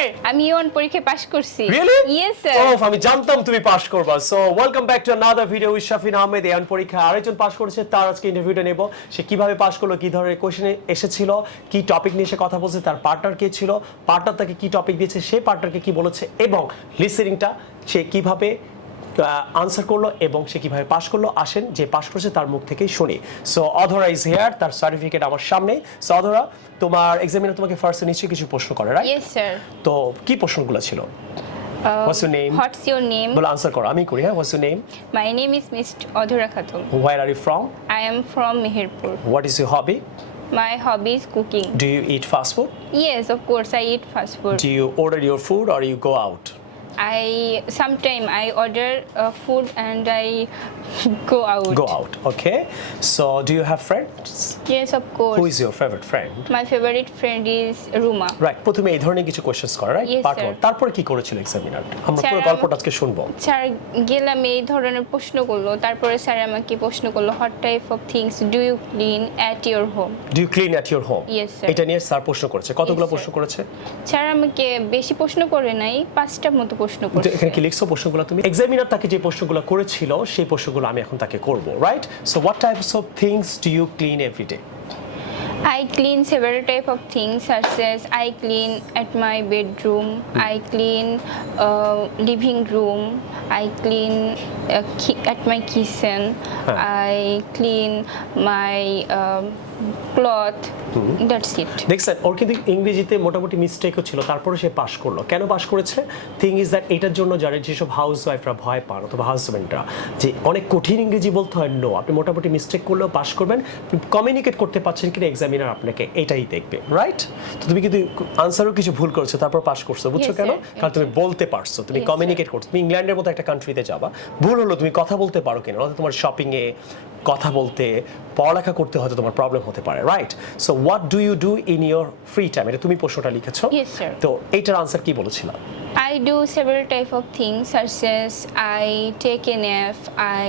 Sir আমি UN পরীক্ষায় pass করছি Really? Yes sir. আমি জানতাম তুমি পাস করবা। So welcome back to another video with Shafin Ahmed. UN পরীক্ষা আরেকজন পাস করেছে, তার আজকে ইন্টারভিউটা নেব। সে কিভাবে পাস করলো, কি ধরনের কোশ্চেন এসেছিল, কি টপিক নিয়ে সে কথা বলছে, তার পার্টনার কে ছিল, পার্টনার তাকে কি টপিক দিয়েছে, সেই পার্টনারকে কি বলেছে, এবং লিসেনিংটা সে কিভাবে আনসার করলো এবং সে কিভাবে পাস করলো। আসেন যে পাস করেছে তার মুখ থেকেই শুনি। সো অধরা ইজ হিয়ার, তার সার্টিফিকেট আমার সামনে। সো অধরা, তোমার এক্সামিনার তোমাকে ফার্স্টে নিশ্চয়ই কিছু প্রশ্ন করে, রাইট? Yes sir. তো কি প্রশ্নগুলো ছিল? What's your name? What's your name? বলো আনসার করো, আমি করি। হ্যাঁ, what's your name? My name is Miss Odhura Khatun. Where are you from? I am from Mirpur. What is your hobby? My hobby is cooking. Do you eat fast food? Yes, of course I eat fast food. Do you order your food or you go out? Sometimes I order food and I go out. Go out, okay. So do you have friends? Yes, of course. Who is your favorite friend? My favorite friend is Ruma. Right, প্রথমে এই ধরনের কিছু questions করে, right? Yes, part sir. 1। তারপরে কি করেছিল examiner? আমরা Sir, পুরো গল্পটা আজকে শুনবো। স্যার গেলাম এই ধরনের প্রশ্ন করলো, তারপরে স্যার আমাকে প্রশ্ন করলো what type of things do you clean at your home. Do you clean at your home? Yes, sir. এটা নিয়ে স্যার প্রশ্ন করেছে। কতগুলো Yes, sir. প্রশ্ন করেছে? স্যার আমাকে বেশি প্রশ্ন করে নাই, 5টার মতো প্রশ্ন তো করেছে। এখানে কি লিখছো প্রশ্নগুলো তুমি? এক্সামিনার তাকে যে প্রশ্নগুলো করেছিল সেই প্রশ্নগুলো আমি এখন তাকে করব, right? So what types of things do you clean everyday? I clean several type of things such as I clean at my bedroom, I clean living room, I clean at my kitchen, I clean my cloth. That's it. দেখছেন, ওর কিন্তু ইংরেজিতে মোটামুটি মিস্টেকও ছিল, তারপরে সে পাশ করলো। কেন পাশ করেছে? Thing is that এটার জন্য যারা যেসব হাউস ওয়াইফরা ভয় পান অথবা হাজব্যান্ডরা যে অনেক কঠিন ইংরেজি বলতে হয়, নো, আপনি মোটামুটি মিস্টেক করলেও পাশ করবেন। কমিউনিকেট করতে পারছেন কিনা এক্সামিনার আপনাকে এটাই দেখবে, রাইট? তো তুমি কিন্তু আনসারও কিছু ভুল করেছো, তারপর পাশ করছো, বুঝছো Yes, কেন? sir. কারণ তুমি বলতে পারছো, তুমি Yes, কমিউনিকেট করছো। তুমি ইংল্যান্ডের মতো একটা কান্ট্রিতে যাবা, ভুল হলো তুমি কথা বলতে পারো কিনা, অথবা তোমার শপিংয়ে কথা বলতে, পড়ালেখা করতে হয়তো তোমার প্রবলেম হতে পারে, right? So what do you do in your free time? এটা তুমি প্রশ্নটা লিখেছো। Yes, sir. তো এইটার আনসার কি বলেছিল? I do several type of things such as I take a nap, I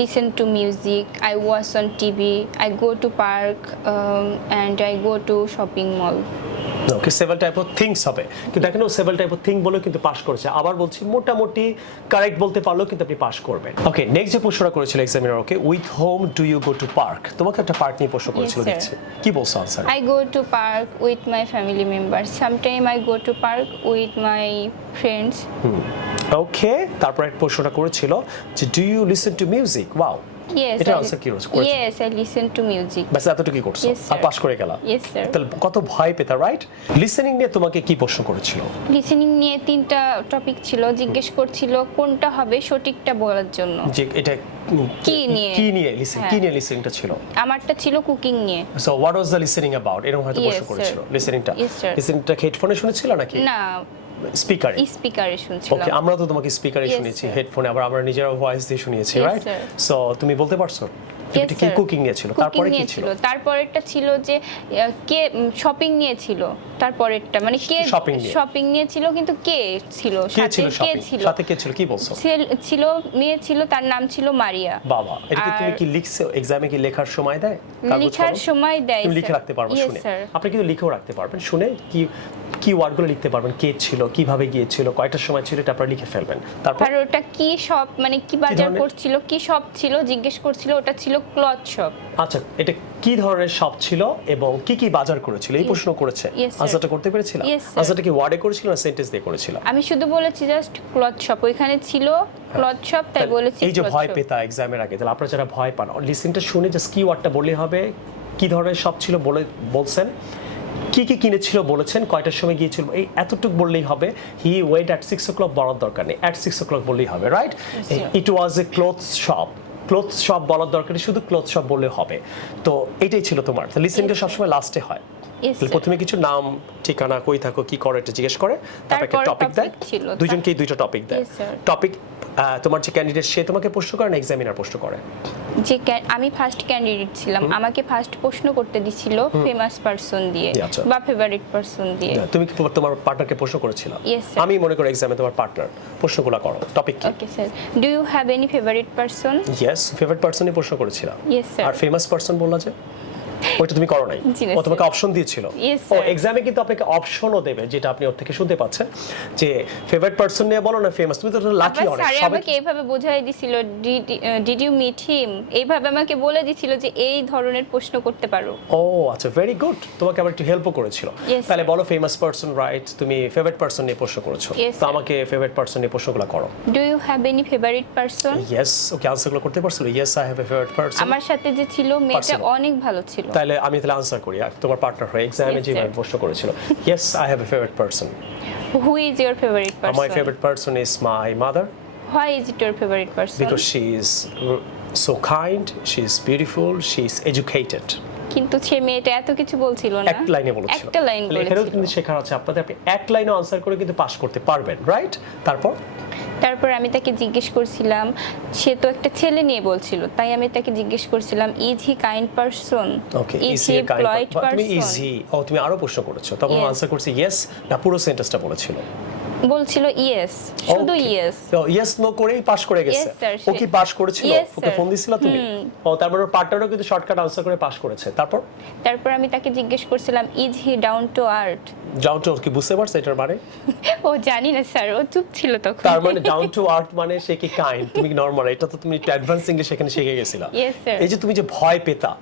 listen to music, I watch on TV, I go to park, and I go to shopping mall. Okay, several type of things হবে, কিন্তু এখানেও several type of thing বলেও কিন্তু pass করেছে। আবার বলছি, মোটামুটি correct বলতে পারলেও কিন্তু আপনি পাস করবেন। ওকে, নেক্সট যে প্রশ্নটা করেছিল examiner, okay, with whom do you go to park? তোমাকে একটা পার্ক নিয়ে প্রশ্ন করেছিল, sir. দেখছি কি বলছো answer? I go to park with my family members. Sometimes I go to park with my friends. Okay, তারপর একটা প্রশ্নটা করেছিল যে do you listen to music? Wow, Yes, এটা আনসার কি করেছে? yes, I listen to music. বাস এতটুকুই করছো, Yes, sir. আর পাস করে গেলা। Yes, sir. তাহলে কত ভয় পেতা, রাইট? লিসেনিং নিয়ে তোমাকে কি প্রশ্ন করেছিল? লিসেনিং নিয়ে 3টা টপিক ছিল, জিজ্ঞেস করছিল কোনটা হবে সঠিকটা বলার জন্য। যে এটা কি নিয়ে? কি নিয়ে লিসেন, হ্যাঁ। কি নিয়ে লিসেনিংটা ছিল? আমারটা ছিল কুকিং নিয়ে। So what was the listening about? এরকম হয়তো Yes, প্রশ্ন করেছিল sir. লিসেনিংটা। Yes, sir. লিসেনিংটা হেডফোনে শুনেছিল নাকি না, স্পিকারে? স্পিকারে শুনছিলাম। ওকে, আমরা তো তোমাকে স্পিকারে Yes, শুনেছি, sir. হেডফোনে, আবার আমরা নিজেরা ভয়েস দিয়ে শুনিয়েছি, Yes, রাইট? sir. সো তুমি বলতে পারছো Yes, এটা কি sir. কুকিং নিয়ে ছিল? Cooking তারপরে কি নিয়ে ছিল? তারপরেরটা ছিল যে কে শপিং নিয়ে ছিল, তারপরেরটা মানে কে Shopping নিয়ে? শপিং নিয়ে ছিল, কিন্তু কে ছিল কে সাথে, ছিল কে শপিং? ছিল সাথে কে ছিল কি বলছো? ছিল মেয়ে ছিল, তার নাম ছিল মারিয়া। বাবা, এটা কি তুমি আর- কি লিখছো? এক্সামে কি লেখার সময় দেয়? কাগজ লেখার কলম? সময় দেয়, তুমি লিখে sir. রাখতে পারবে Yes, শুনে? sir. আপনি কিন্তু লিখেও রাখতে পারবেন শুনে, কি কি ওয়ার্ডগুলো লিখতে পারবেন, কে ছিল, কিভাবে গিয়েছিল, কয়টার সময় ছিল, এটা আপনারা লিখে ফেলবেন। তারপর আর ওটা কি শপ মানে কি বাজার ধরনের? করছিল, কি শপ ছিল জিজ্ঞেস করছিল, ওটা ছিল ক্লথ শপ। আচ্ছা, এটা কি ধরনের শপ ছিল এবং কি কি বাজার করেছিল এই প্রশ্ন করেছে? Yes, sir. আনসারটা করতে পেরেছিল? Yes, sir. আনসারটা কি ওয়ার্ডে করেছিল না সেন্টেন্স দিয়ে করেছিল? আমি শুধু বলেছি জাস্ট ক্লথ শপ, ওইখানে ছিল ক্লথ শপ, তাই বলেছি এই যে cloth ভয় shop. পেতা এক্সামের আগে, তাহলে আপনারা যারা ভয় পান, লিসেনটা শুনে জাস্ট কি ওয়ার্ডটা বললেই হবে, কি ধরনের শপ ছিল বলছেন, কি কি কিনেছিল বলেছেন, কয়টার সময় গিয়েছিল, এই এতটুকু বললেই হবে। হি ওয়েট অ্যাট 6 o'clock বলার দরকার নেই, অ্যাট 6 o'clock বললেই হবে, রাইট? sir. ইট ওয়াজ এ ক্লোথস শপ, ক্লোথস শপ বলার দরকার নেই, শুধু ক্লোথস শপ বললে হবে। তো এটাই ছিল তোমার। তো লিসেনিংটা সবসময় লাস্টে হয়। Yes, তাহলে sir. প্রথমে কিছু নাম, ঠিকানা, কই থাকো, কি করো, এটা জিজ্ঞেস করে, তারপর একটা তারপরে টপিক দেয়, topic ছিল। দুজনকেই দুইটা টপিক দেয়। Yes, sir. টপিক তোমার যে ক্যান্ডিডেট সে তোমাকে প্রশ্ন করে না এক্সামিনার প্রশ্ন করে? যে আমি ফার্স্ট ক্যান্ডিডেট ছিলাম, আমাকে ফার্স্ট প্রশ্ন করতে দিছিল ফেমাস পারসন দিয়ে আচ্ছা। বা ফেভারিট পারসন দিয়ে। তুমি কি তোমার পার্টনারকে প্রশ্ন করেছিল? Yes, sir. আমি মনে করি এক্সামে তোমার পার্টনার, প্রশ্নগুলো করো, টপিক কি? Okay sir, do you have any favourite person? Yes, favourite পারসনই প্রশ্ন করেছিল। Yes, sir. আর ফেমাস পারসন বললা যে? ওইটা তুমি করো নাই? জি না, ও তোমাকে অপশন দিয়েছিল? Yes, ও sir. এক্সামে কিন্তু আপনাকে অপশনও দেবে, যেটা আপনি ওর থেকে শুনতে পাচ্ছেন, যে ফেভারিট পারসন নিয়ে বলো না ফেমাস। তুমি তো লাকি আবার অনেক। স্যার সবাই আমাকে এইভাবে বোঝাই দিছিল, ডিড ইউ মিট হিম, এইভাবে আমাকে বলে দিছিল যে এই ধরনের প্রশ্ন করতে পারো। ও আচ্ছা, ভেরি গুড। তোমাকে আবার একটু হেল্পও করেছিল। Yes, তাহলে বলো ফেমাস পারসন, রাইট? তুমি ফেভারিট পারসন নিয়ে প্রশ্ন করেছো, Yes, তো sir. আমাকে ফেভারিট পারসন নিয়ে প্রশ্নগুলো করো। Do you have any favourite person? Yes, okay আনসারগুলো করতে পারছিল। Yes, I have a favourite person. আমার সাথে যে ছিল মেয়েটা Person. অনেক ভালো ছিল। তাহলে আমি তাহলে আনসার করি, আর তোমার পার্টনার হয়ে এক্সামে Yes, যেভাবে sir. প্রশ্ন করেছিল। Yes, I have a favourite person. Who is your favourite my person? Favourite person is my mother, why is eat your favourite person? because she is so kind, she is beautiful, she is educated. কিন্তু সে মেয়েটা এত কিছু বলছিল না, এক লাইনে বলেছিল। একটা লাইন তাহলে এখানেও বলেছিল। কিন্তু শেখার আছে আপনাদের, আপনি এক লাইনে আনসার করে কিন্তু পাস করতে পারবেন, রাইট? তারপর আমি তাকে জিজ্ঞেস করছিলাম, সে তো একটা ছেলে নিয়ে বলছিল, তাই আমি তাকে জিজ্ঞেস করছিলাম, is he kind person, okay, is is he he kind polite তুমি পারসন? ইজি, ও তুমি আরো প্রশ্ন করেছো, তখন Yes. আনসার করছে ইয়েস, না পুরো সেন্টেন্সটা বলেছিল? বলছিল ইয়েস, শুধু ইয়েস। তো ইয়েস নো করেই পাস করে গেছে। Yes, sir, ও কি পাস করেছিল? Yes, ওকে sir. ফোন দিছিলা তুমি? ও তারপর ওর পার্টনারও কিন্তু শর্টকাট আনসার করে পাস করেছে। তারপর আমি তাকে জিজ্ঞেস করছিলাম, is he down to earth? Down to, কি বুঝতে পারছো এটার মানে? ও জানি না স্যার, ও চুপ ছিল তখন। তার মানে ডাউন টু আর্থ মানে সে কি কাইন্ড, তুমি নরমাল, এটা তো তুমি অ্যাডভান্স ইংলিশ এখানে শিখে গেছিলা। Yes, sir. এই যে তুমি যে ভয় পেতা,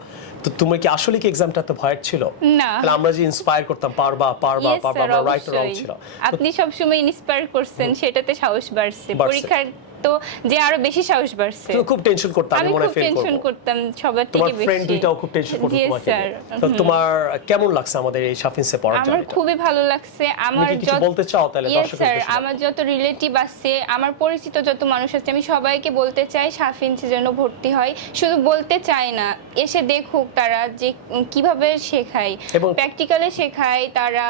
তো তুমি কি আসলে কি এক্সামটা তো ভয়ের ছিল? না। তাহলে আমরা যে ইন্সপায়ার করতাম, পারবা পারবা Yes, পারবা, sir, আমরা রাইট রং অবশ্যই। ছিল। আপনি সবসময় ইন্সপায়ার করছেন, সেটাতে সাহস বাড়ছে। বাড়ছে। পরীক্ষার তো যে আরো বেশি সাহস বাড়ছে। তুমি খুব টেনশন করতে, আমি আমি মনে খুব ফেল টেনশন করব। করতাম সবার তোমার থেকে বেশি। ফ্রেন্ড দুইটাও খুব টেনশন করতো Yes, তোমাকে sir. নিয়ে। তো তোমার কেমন লাগছে আমাদের এই শাফিনসে পড়ার আমার জার্নিটা? খুবই ভালো লাগছে। তুমি আমার কি কিছু বলতে চাও তাহলে Yes, দর্শকদের sir, উদ্দেশ্যে? আমার যত রিলেটিভ আছে, আমার পরিচিত যত মানুষ আছে, আমি সবাইকে বলতে চাই শাফিনসে যেন ভর্তি হয়। শুধু বলতে চাই না, এসে দেখুক তারা যে কিভাবে শেখায়, এবং- প্র্যাকটিক্যালে শেখায়, তারা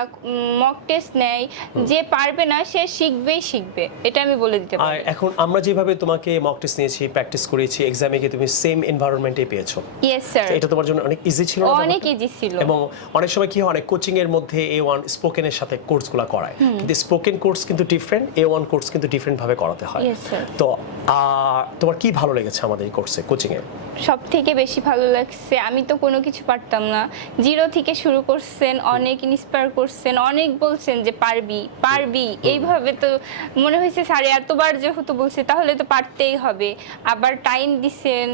মক টেস্ট নেয়। যে পারবে না সে শিখবেই শিখবে, এটা আমি বলে দিতে আর পারি। এখন আমরা যেভাবে তোমাকে মক টেস্ট নিয়েছি, প্র্যাকটিস করেছি, এক্সামে কি তুমি সেম এনভায়রনমেন্টে পেয়েছো? ইয়েস স্যার, এটা তোমার জন্য অনেক ইজি ছিল না? অনেক ব্যাপারটা? ইজি ছিল। এবং অনেক সময় কি হয়, অনেক কোচিং এর মধ্যে A1 স্পোকেনের সাথে কোর্সগুলো করায়, কিন্তু স্পোকেন কোর্স কিন্তু ডিফারেন্ট, A1 কোর্স কিন্তু ডিফারেন্ট ভাবে করাতে হয়। Yes, sir. তো তোমার কি ভালো লেগেছে আমাদের এই কোর্সে, কোচিং এ? সব থেকে বেশি ভালো লাগছে, আমি তো কোনো কিছু পারতাম না, জিরো থেকে শুরু করছেন, অনেক ইন্সপায়ার করছেন, অনেক বলছেন যে পারবি পারবি, এইভাবে তো মনে হয়েছে স্যার এতবার যেহেতু বলছে তাহলে তো পারতেই হবে। আবার টাইম দিছেন,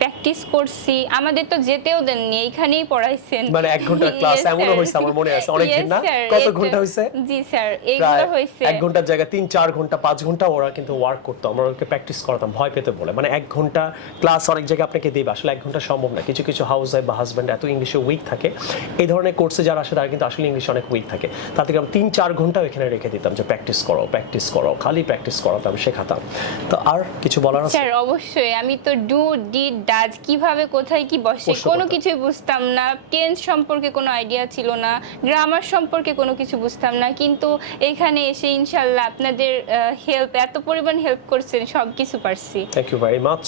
প্র্যাকটিস করছি, আমাদের তো যেতেও দেননি, এইখানেই পড়াইছেন। মানে 1 ঘন্টার ক্লাস Yes, এমনও sir. হয়েছে, আমার মনে আছে অনেক দিন Yes, না? sir, কত এটা- ঘন্টা হয়েছে? জি স্যার, প্রায় এইগুলো হয়েছে 1 ঘন্টার জায়গায় 3-4 ঘন্টা 5 ঘন্টা ওরা কিন্তু ওয়ার্ক করতো, আমরা ওকে প্র্যাকটিস করাতাম ভয় পেতে বলে। মানে 1 ঘন্টা ক্লাস অনেক জায়গায় আপনাকে দেবে, আসলে 1 ঘন্টা সম্ভব না। কিছু কিছু হাউস ওয়াইফ বা হাজব্যান্ড এত ইংলিশে উইক থাকে, এই ধরনের কোর্সে যারা আসে তারা কিন্তু আসলে ইংলিশে অনেক উইক থাকে, তাদেরকে আমি 3-4 ঘন্টা এখানে রেখে দিতাম যে প্র্যাকটিস করো, খালি প্র্যাকটিস করাতাম, শেখাতাম। তো আর কিছু বলার আছে? স্যার অবশ্যই, আমি তো ডু ডিড ডাজ কিভাবে কোথায় কি বসে প্রশ্ন কোনো করতাম। কিছুই বুঝতাম না, টেন্স সম্পর্কে কোনো আইডিয়া ছিল না, গ্রামার সম্পর্কে কোনো কিছু বুঝতাম না, কিন্তু এখানে এসে ইনশাল্লাহ আপনাদের হেল্প, এত পরিমাণ হেল্প করছেন, সব কিছু পারছি। Thank you very much.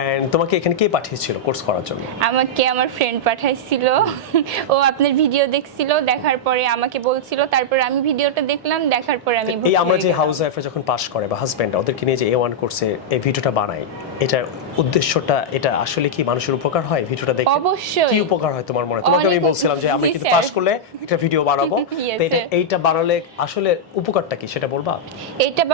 And তোমাকে এখানে কে পাঠিয়েছিল কোর্স করার জন্য? আমাকে আমার ফ্রেন্ড পাঠাইছিল, ও আপনার ভিডিও দেখছিল, দেখার পরে আমাকে বলছিল, তারপরে আমি ভিডিওটা দেখলাম, দেখার পরে আমি এই ভর্তি আমরা হয়ে যে গেলাম। হাউস ওয়াইফে যখন পাস করে বা হাজব্যান্ড ওদেরকে নিয়ে যে A1 কোর্সে এই ভিডিওটা বানাই, এটার উদ্দেশ্যটা এটা আসলে কি মানুষের উপকার হয় ভিডিওটা দেখে? অবশ্যই। কি উপকার হয় তোমার মনে? তোমাকে আমি অনেক বলছিলাম যে আমরা জি, কিন্তু স্যার। পাস করলে একটা ভিডিও বানাবো, Yes, তো এটা sir. এইটা বানালে আসলে উপকারটা কি সেটা বলবা? এটা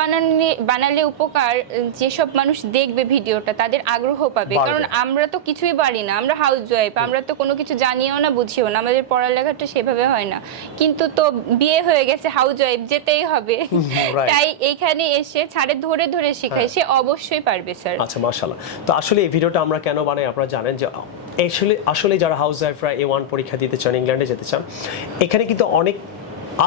বানালে উপকার, যেসব মানুষ দেখবে ভিডিওটা তাদের আগ্রহ পাবে, বাড়বে। কারণ আমরা তো কিছুই পারি না, আমরা হাউস ওয়াইফ, আমরা তো কোনো কিছু জানিও না বুঝিও না, আমাদের পড়ালেখাটা সেভাবে হয় না, কিন্তু তো বিয়ে হয়ে গেছে, হাউস ওয়াইফ যেতেই হবে, right. তাই এখানে এসে ছাড়ে ধরে ধরে শেখায়, সে অবশ্যই পারবে স্যার। আচ্ছা, মাশাআল্লাহ। তো আসলে এই ভিডিওটা আমরা কেন বানাই আপনারা জানেন যে আসলে যারা হাউস ওয়াইফরা A1 পরীক্ষা দিতে চান, ইংল্যান্ডে যেতে চান, এখানে কিন্তু অনেক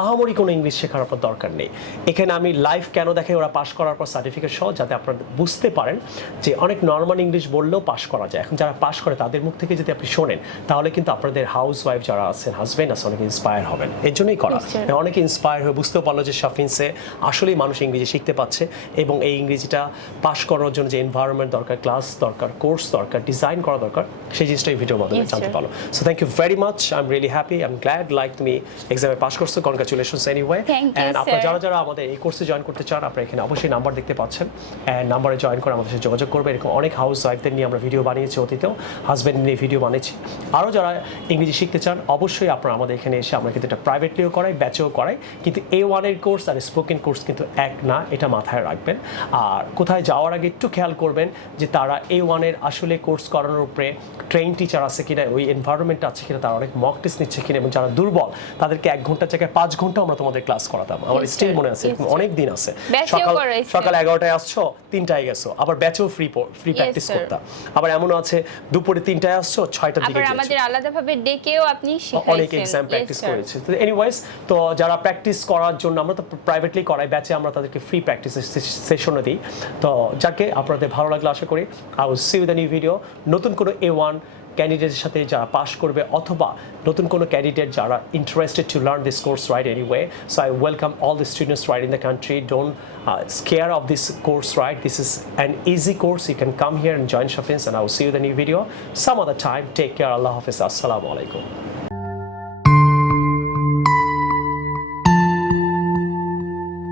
আহামরি কোনো ইংলিশ শেখার আপনার দরকার নেই। এখানে আমি লাইভ কেন দেখাই, ওরা পাস করার পর সার্টিফিকেট সহ, যাতে আপনারা বুঝতে পারেন যে অনেক নর্মাল ইংলিশ বললেও পাস করা যায়। এখন যারা পাস করে তাদের মুখ থেকে যদি আপনি শোনেন, তাহলে কিন্তু আপনাদের হাউস ওয়াইফ যারা আছেন, হাজব্যান্ড আছে, অনেক ইন্সপায়ার হবেন। এর জন্যই করা। Yes, sir. অনেকে ইন্সপায়ার হয়ে বুঝতেও পারলো যে শাফিনসে আসলেই মানুষ ইংরেজি শিখতে পাচ্ছে, এবং এই ইংরেজিটা পাস করার জন্য যে এনভায়রনমেন্ট দরকার, ক্লাস দরকার, কোর্স দরকার, ডিজাইন করা দরকার, সেই জিনিসটা এই ভিডিওর মাধ্যমে Yes, জানতে sir. পারলো। So thank you very much, I am really happy, I am glad, like তুমি এক্সামে পাস করছো। Congratulations anyway Thank you, and আপনারা sir. যারা আমাদের এই কোর্সে জয়েন করতে চান আপনারা এখানে অবশ্যই নাম্বার দেখতে পাচ্ছেন এন্ড নাম্বারে জয়েন করে আমাদের সাথে যোগাযোগ করবে। এরকম অনেক হাউস ওয়াইফদের নিয়ে আমরা ভিডিও বানিয়েছি অতীতেও, হাজব্যান্ড নিয়ে ভিডিও বানিয়েছি। আরও যারা ইংরেজি শিখতে চান অবশ্যই আপনারা আমাদের এখানে এসে আমরা কিন্তু এটা প্রাইভেটলিও করাই, ব্যাচেও করাই, কিন্তু A1 এর কোর্স আর স্পোকেন কোর্স কিন্তু এক না, এটা মাথায় রাখবেন। আর কোথায় যাওয়ার আগে একটু খেয়াল করবেন যে তারা A1 এর আসলে কোর্স করানোর উপরে ট্রেন টিচার আছে কিনা, ওই এনভায়রনমেন্ট আছে কিনা, তারা অনেক মক টেস্ট নিচ্ছে কিনা, এবং যারা দুর্বল তাদেরকে 1 ঘন্টার জায়গায় 5 ঘন্টা আমরা তোমাদের ক্লাস করাতাম। আমার Yes, স্টিল sir. মনে আছে, Yes, এরকম sir. অনেক দিন আছে। ব্যাচেও করাইছে। সকাল 11টায় আসছো, 3টায় গেছো, আবার ব্যাচেও ফ্রি প্র্যাকটিস sir. করতাম। আবার এমনও আছে দুপুরে 3টায় আসছো, 6টার দিকে আবার গিয়েছো। আমাদের আলাদাভাবে ডেকেও আপনি শিখাইছেন। অনেক এক্সাম Yes, প্র্যাকটিস sir. করেছে। তো এনিওয়েজ, তো যারা প্র্যাকটিস করার জন্য আমরা তো প্রাইভেটলি করাই, ব্যাচে আমরা তাদেরকে ফ্রি প্র্যাকটিস সেশনও দিই। তো যাকে আপনাদের ভালো লাগলে আশা করি I will see you the new video. নতুন কোনো A1 ক্যান্ডিডেটের সাথে যারা পাস করবে, অথবা নতুন কোনো ক্যান্ডিডেট যারা interested to learn this course right anyway, so I welcome all the students right in the country. Don't scare of this course, right? This is an easy course. You can come here and join Shafins, and I will see you in the new video some other time. Take care. Allah Hafiz. Assalamu alaikum.